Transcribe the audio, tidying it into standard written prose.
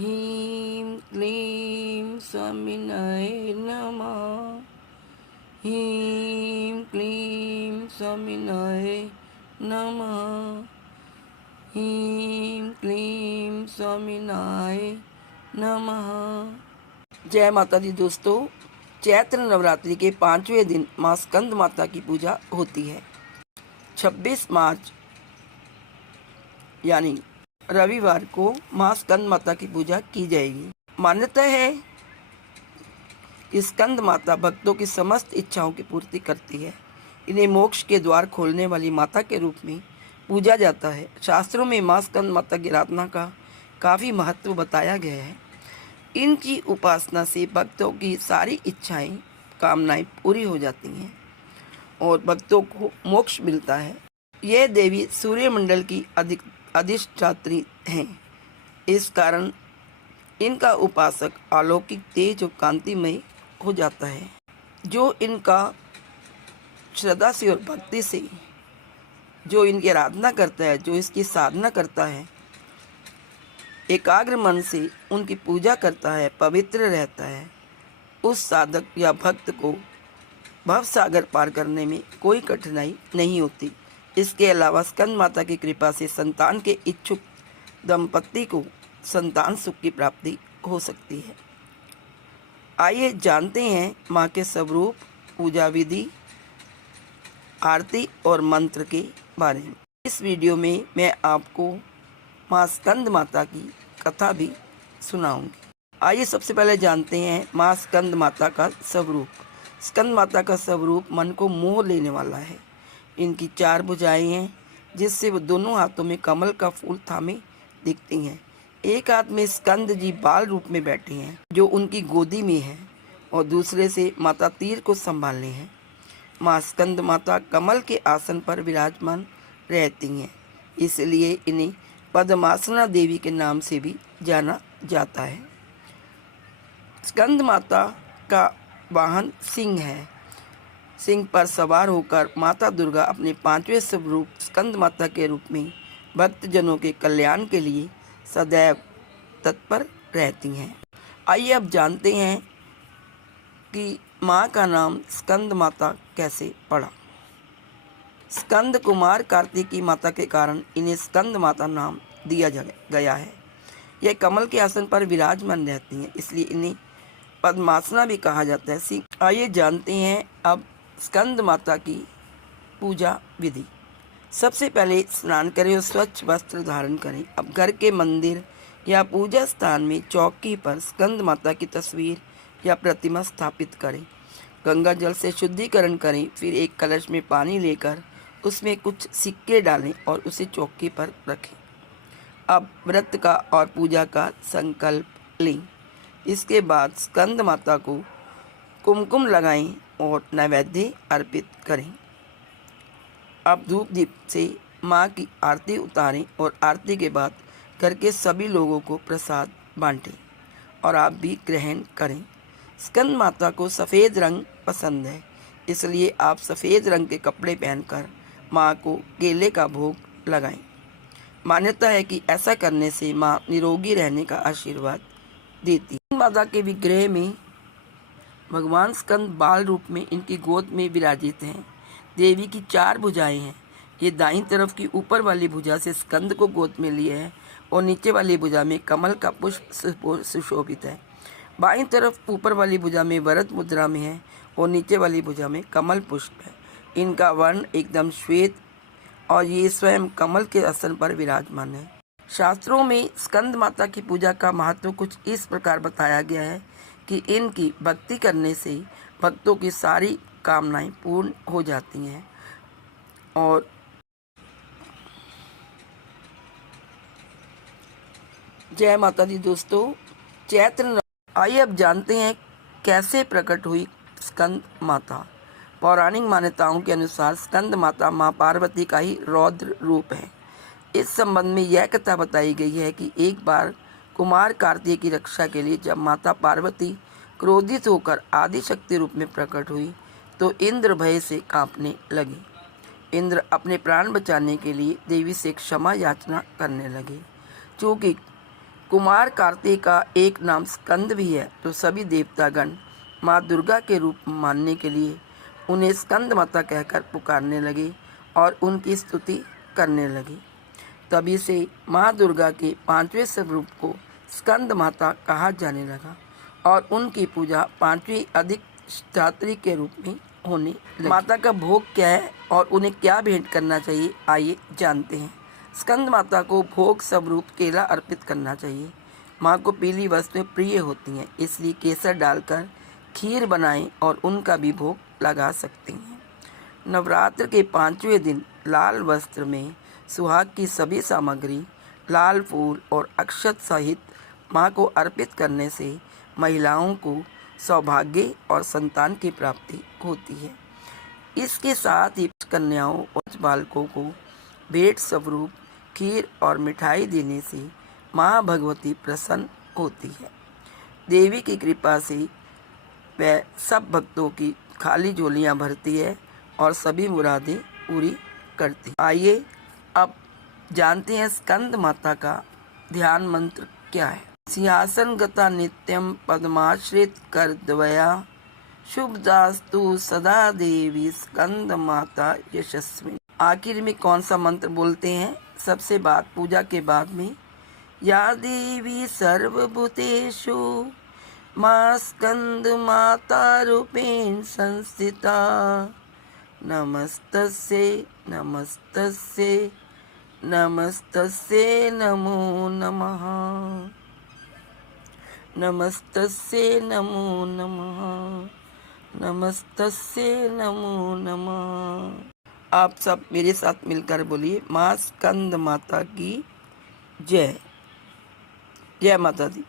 ह्रीं क्लीं स्वामिनाय नमः। ह्रीं क्लीं स्वामिनाय नमः। ह्रीं क्लीं स्वामिनाय नमः। जय माता दी दोस्तों, चैत्र नवरात्रि के 5वें दिन माँ स्कंद माता की पूजा होती है। 26 मार्च यानी रविवार को माँ स्कंद माता की पूजा की जाएगी। मान्यता है कि स्कंद माता भक्तों की समस्त इच्छाओं की पूर्ति करती है। इन्हें मोक्ष के द्वार खोलने वाली माता के रूप में पूजा जाता है। शास्त्रों में माँ स्कंद माता की आराधना का काफ़ी महत्व बताया गया है। इनकी उपासना से भक्तों की सारी इच्छाएं, कामनाएं पूरी हो जाती हैं और भक्तों को मोक्ष मिलता है। यह देवी सूर्यमंडल की अधिष्ठात्री हैं। इस कारण इनका उपासक अलौकिक, तेज और कांतिमय हो जाता है। जो इनका श्रद्धा से और भक्ति से जो इनकी आराधना करता है, जो इसकी साधना करता है, एकाग्र मन से उनकी पूजा करता है, पवित्र रहता है, उस साधक या भक्त को भव सागर पार करने में कोई कठिनाई नहीं होती। इसके अलावा स्कंद माता की कृपा से संतान के इच्छुक दंपति को संतान सुख की प्राप्ति हो सकती है। आइए जानते हैं माँ के स्वरूप, पूजा विधि, आरती और मंत्र के बारे में। इस वीडियो में मैं आपको माँ स्कंद माता की कथा भी सुनाऊंगी। आइए सबसे पहले जानते हैं माँ स्कंद माता का स्वरूप। स्कंद माता का स्वरूप मन को मोह लेने वाला है। इनकी 4 भुजाएं हैं, जिससे वो दोनों हाथों में कमल का फूल थामे दिखती हैं। एक हाथ में स्कंद जी बाल रूप में बैठे हैं, जो उनकी गोदी में है, और दूसरे से माता तीर को संभालने हैं। माँ स्कंद माता कमल के आसन पर विराजमान रहती हैं, इसलिए इन्हें पद्मासना देवी के नाम से भी जाना जाता है। स्कंद माता का वाहन सिंह है। सिंह पर सवार होकर माता दुर्गा अपने 5वें स्वरूप स्कंद माता के रूप में भक्तजनों के कल्याण के लिए सदैव तत्पर रहती हैं। आइए अब जानते हैं कि माँ का नाम स्कंद माता कैसे पड़ा। स्कंद कुमार कार्तिकी माता के कारण इन्हें स्कंद माता नाम दिया गया है। यह कमल के आसन पर विराजमान रहती हैं, इसलिए इन्हें पद्मासना भी कहा जाता है। आइए जानते हैं अब स्कंद माता की पूजा विधि। सबसे पहले स्नान करें और स्वच्छ वस्त्र धारण करें। अब घर के मंदिर या पूजा स्थान में चौकी पर स्कंद माता की तस्वीर या प्रतिमा स्थापित करें। गंगा जल से शुद्धिकरण करें। फिर एक कलश में पानी लेकर उसमें कुछ सिक्के डालें और उसे चौकी पर रखें। अब व्रत का और पूजा का संकल्प लें। इसके बाद स्कंद माता को कुमकुम लगाएं और नैवेद्य अर्पित करें। अब धूप दीप से माँ की आरती उतारें और आरती के बाद घर के सभी लोगों को प्रसाद बांटें और आप भी ग्रहण करें। स्कंद माता को सफ़ेद रंग पसंद है, इसलिए आप सफ़ेद रंग के कपड़े पहनकर माँ को केले का भोग लगाएं। मान्यता है कि ऐसा करने से माँ निरोगी रहने का आशीर्वाद देती है। माता के विग्रह में भगवान स्कंद बाल रूप में इनकी गोद में विराजित हैं। देवी की 4 भुजाएं हैं। ये दाईं तरफ की ऊपर वाली भुजा से स्कंद को गोद में लिए है और नीचे वाली भुजा में कमल का पुष्प सुशोभित है। बाईं तरफ ऊपर वाली भुजा में वरद मुद्रा में है और नीचे वाली भुजा में कमल पुष्प है। इनका वर्ण एकदम श्वेत और ये स्वयं कमल के आसन पर विराजमान है। शास्त्रों में स्कंद माता की पूजा का महत्व कुछ इस प्रकार बताया गया है कि इनकी भक्ति करने से भक्तों की सारी कामनाएं पूर्ण हो जाती हैं। और जय माता दी दोस्तों, आइए अब जानते हैं कैसे प्रकट हुई स्कंद माता। पौराणिक मान्यताओं के अनुसार स्कंद माता माँ पार्वती का ही रौद्र रूप है। इस संबंध में यह कथा बताई गई है कि एक बार कुमार कार्तिकेय की रक्षा के लिए जब माता पार्वती क्रोधित होकर आदि शक्ति रूप में प्रकट हुई तो इंद्र भय से कांपने लगे। इंद्र अपने प्राण बचाने के लिए देवी से क्षमा याचना करने लगे। चूँकि कुमार कार्तिक का एक नाम स्कंद भी है। तो सभी देवतागण माँ दुर्गा के रूप मानने के लिए उन्हें स्कंद माता कहकर पुकारने लगे और उनकी स्तुति करने लगे। तभी से माँ दुर्गा के 5वें स्वरूप को स्कंद माता कहा जाने लगा और उनकी पूजा 5वीं अधिष्ठात्री के रूप में होने लगी। माता का भोग क्या है और उन्हें क्या भेंट करना चाहिए, आइए जानते हैं। स्कंद माता को भोग स्वरूप केला अर्पित करना चाहिए। माँ को पीली वस्तुएं प्रिय होती हैं, इसलिए केसर डालकर खीर बनाएं और उनका भी भोग लगा सकते हैं। नवरात्र के 5वें दिन लाल वस्त्र में सुहाग की सभी सामग्री, लाल फूल और अक्षत सहित माँ को अर्पित करने से महिलाओं को सौभाग्य और संतान की प्राप्ति होती है। इसके साथ ही कन्याओं और बालकों को भेंट स्वरूप खीर और मिठाई देने से माँ भगवती प्रसन्न होती है। देवी की कृपा से वह सब भक्तों की खाली झोलियाँ भरती है और सभी मुरादें पूरी करती है। आइए अब जानते हैं स्कंद माता का ध्यान मंत्र क्या है। सिंहासन गता नित्यम पद्माश्रित कर द्वया शुभदास्तु सदा देवी स्कंद माता यशस्विनी। आखिर में कौन सा मंत्र बोलते हैं? सबसे बाद पूजा के बाद में या देवी सर्वभूतेषु मां स्कंद माता रूपेण संस्थिता नमस्तस्यै नमस्तस्यै नमस्तस्यै नमो नमः नमस्तस्यै नमो नमः नमस्तस्यै नमो नमः। आप सब मेरे साथ मिलकर बोलिए, माँ स्कंद माता की जय। जय माता दी।